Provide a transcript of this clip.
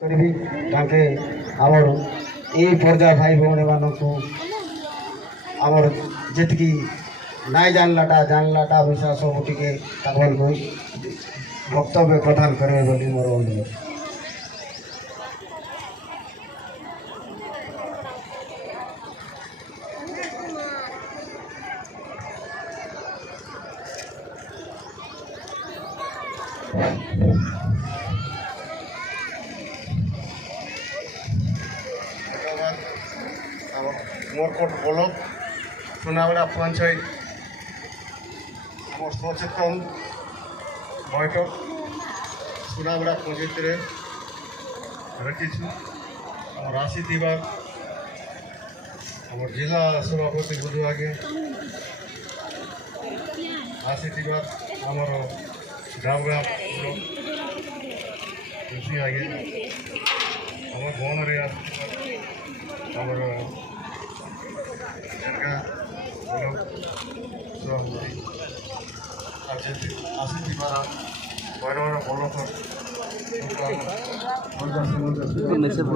କରିବି ତାଙ୍କେ ଆମର ଏଇ ପର୍ଯ୍ୟାୟ ଭାଇ ଭଉଣୀମାନଙ୍କୁ ଆମର ଯେତିକି ନାଇଁ ଜାଣିଲାଟା ମିଶା ସବୁ ଟିକେ ତାଙ୍କମାନଙ୍କୁ ବକ୍ତବ୍ୟ ପ୍ରଦାନ କରିବେ ବୋଲି ମୋର ଅନୁରୋଧ। मोरकोट ब्लक सुनाबड़ा पंचायत आम सचेतन बैठक सुनाबड़ा पंचायत रखीछु आसी आम जिला सभापति बुधु आगे आसी आमर डाबड़ा आगे आम भवन आमर आसी